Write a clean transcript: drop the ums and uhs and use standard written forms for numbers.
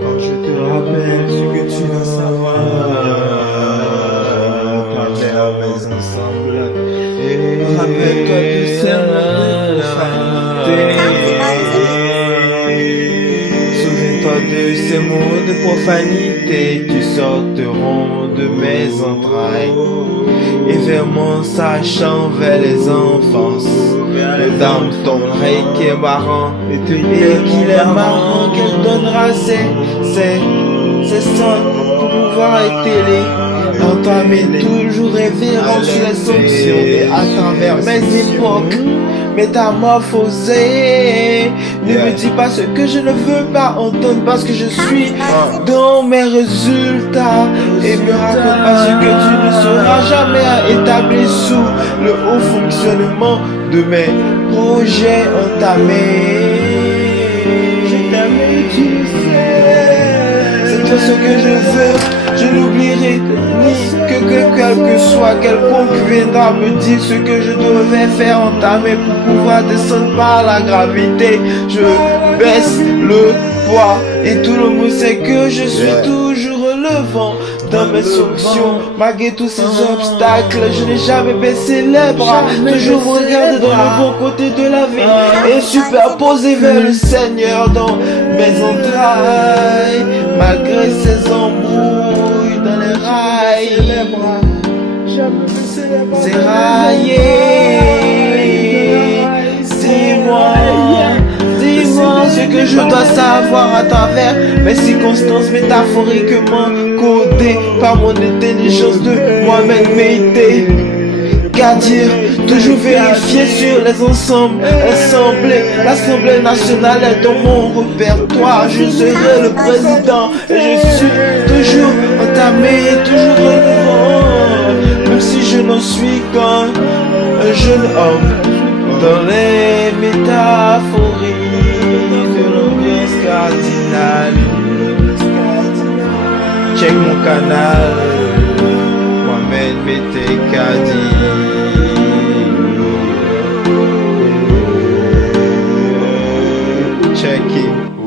Quand je te rappelle ce que tu dois savoir, ta mère, mais ensemble. Rappelle-toi de ces mots de profanité. Souviens-toi de ces mots de profanité qui sortiront de mes entrailles. Et vers mon sachant vers les enfances. Les dames tomberaient qui est marrant. Et qu'il est marrant qu'elle donnera ses sons pour pouvoir étaler. Entamer toujours révérence sur les sanctions et à travers mes époques métamorphosées. Ne me dis pas ce que je ne veux pas entendre parce que je suis dans mes résultats. Et me raconte pas ce que tu ne sauras jamais établi sous le haut fonctionnement de mes projets entamés. Je t'aime et tu le sais. C'est toi ce que je veux. Je n'oublierai ni que quel que soit quelconque viendra me dire ce que je devais faire entamer pour pouvoir descendre par la gravité. Je baisse le poids et tout le monde sait que je suis toujours relevant dans mes fonctions. Malgré tous ces obstacles, je n'ai jamais baissé les bras. Toujours regardé dans le bon côté de la vie et superposé vers le Seigneur dans mes entrailles. Malgré ces embrouilles dans les rails, c'est raillé. Dis-moi ce que je dois savoir à travers mes circonstances métaphoriquement codées par mon intelligence de moi-même médité. Qu'à dire, toujours vérifier sur les ensembles, l'Assemblée nationale est dans mon répertoire. Je serai le président et je suis toujours entamé, toujours relevant, même si je n'en suis qu'un jeune homme dans les métaphories de l'ambiance cardinale. Check mon canal, Mohamed Metekadi. Check it.